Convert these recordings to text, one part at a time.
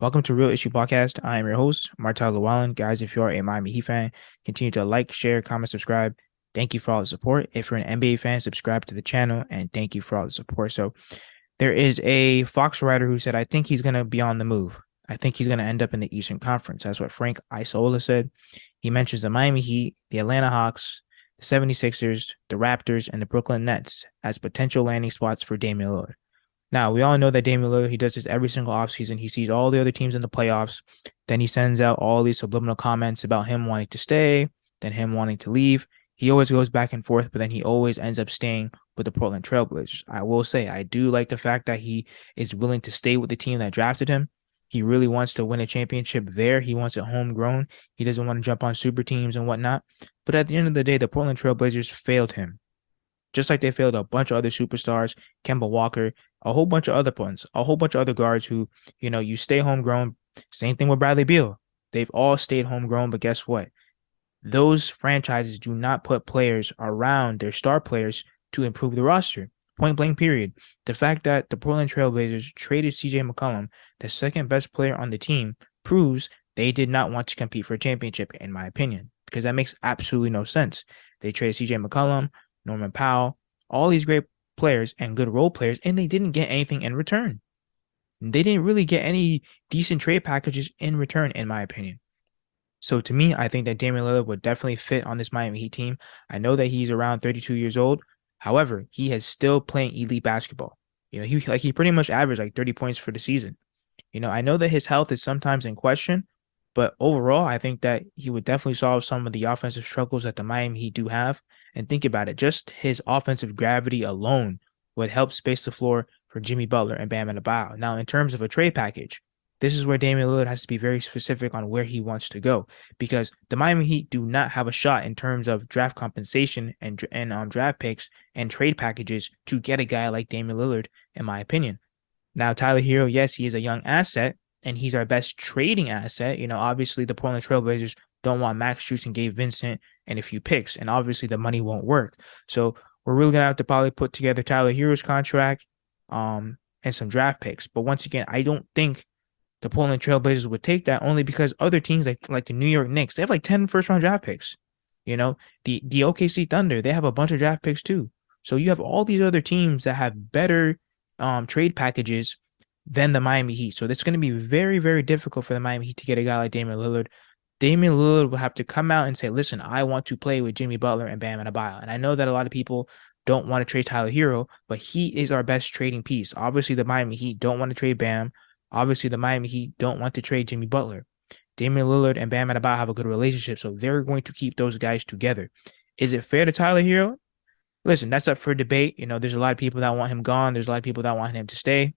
Welcome to Real Issue Podcast. I am your host, Martel Llewellyn. Guys, if you are a Miami Heat fan, continue to like, share, comment, subscribe. Thank you for all the support. If you're an NBA fan, subscribe to the channel, and thank you for all the support. So there is a Fox writer who said, I think he's going to be on the move. I think he's going to end up in the Eastern Conference. That's what Frank Isola said. He mentions the Miami Heat, the Atlanta Hawks, the 76ers, the Raptors, and the Brooklyn Nets as potential landing spots for Damian Lillard. Now, we all know that Damian Lillard, he does this every single offseason. He sees all the other teams in the playoffs. Then he sends out all these subliminal comments about him wanting to stay, then him wanting to leave. He always goes back and forth, but then he always ends up staying with the Portland Trailblazers. I will say, I do like the fact that he is willing to stay with the team that drafted him. He really wants to win a championship there. He wants it homegrown. He doesn't want to jump on super teams and whatnot. But at the end of the day, the Portland Trailblazers failed him, just like they failed a bunch of other superstars, Kemba Walker, a whole bunch of other ones, a whole bunch of other guards who, you stay homegrown. Same thing with Bradley Beal. They've all stayed homegrown, but guess what? Those franchises do not put players around their star players to improve the roster. Point blank, period. The fact that the Portland Trailblazers traded CJ McCollum, the second best player on the team, proves they did not want to compete for a championship, in my opinion, because that makes absolutely no sense. They traded CJ McCollum, Norman Powell, all these great players and good role players, and they didn't get anything in return. They didn't really get any decent trade packages in return, in my opinion. So to me, I think that Damian Lillard would definitely fit on this Miami Heat team. I know that he's around 32 years old. However, he is still playing elite basketball. He pretty much averaged like 30 points for the season. I know that his health is sometimes in question, but overall, I think that he would definitely solve some of the offensive struggles that the Miami Heat do have. And think about it, just his offensive gravity alone would help space the floor for Jimmy Butler and Bam Adebayo. Now, in terms of a trade package, this is where Damian Lillard has to be very specific on where he wants to go, because the Miami Heat do not have a shot in terms of draft compensation and draft picks and trade packages to get a guy like Damian Lillard, in my opinion. Now, Tyler Hero, yes, he is a young asset, and he's our best trading asset. Obviously, the Portland Trailblazers don't want Max Strus and Gabe Vincent and a few picks, and obviously the money won't work. So we're really gonna have to probably put together Tyler Hero's contract, and some draft picks. But once again, I don't think the Portland Trailblazers would take that, only because other teams like the New York Knicks, they have like 10 first-round draft picks. The OKC Thunder, they have a bunch of draft picks too. So you have all these other teams that have better trade packages than the Miami Heat. So it's going to be very, very difficult for the Miami Heat to get a guy like Damian Lillard. Damian Lillard will have to come out and say, listen, I want to play with Jimmy Butler and Bam Adebayo. And I know that a lot of people don't want to trade Tyler Hero, but he is our best trading piece. Obviously, the Miami Heat don't want to trade Bam. Obviously, the Miami Heat don't want to trade Jimmy Butler. Damian Lillard and Bam Adebayo have a good relationship, so they're going to keep those guys together. Is it fair to Tyler Hero? Listen, that's up for debate. There's a lot of people that want him gone. There's a lot of people that want him to stay.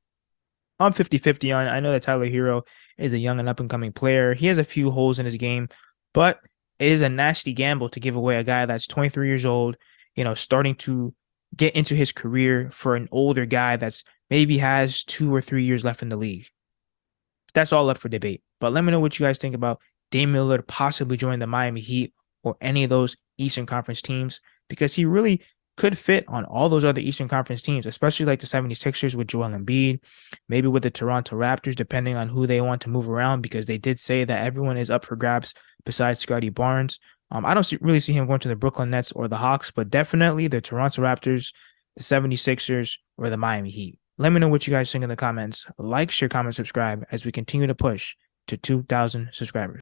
I'm 50-50 on it. I know that Tyler Hero is a young and up-and-coming player. He has a few holes in his game, but it is a nasty gamble to give away a guy that's 23 years old, starting to get into his career, for an older guy that's maybe has 2 or 3 years left in the league. That's all up for debate. But let me know what you guys think about Damian Lillard possibly joining the Miami Heat or any of those Eastern Conference teams, because he really could fit on all those other Eastern Conference teams, especially like the 76ers with Joel Embiid, maybe with the Toronto Raptors, depending on who they want to move around, because they did say that everyone is up for grabs besides Scottie Barnes. I don't really see him going to the Brooklyn Nets or the Hawks, but definitely the Toronto Raptors, the 76ers, or the Miami Heat. Let me know what you guys think in the comments. Like, share, comment, subscribe as we continue to push to 2,000 subscribers.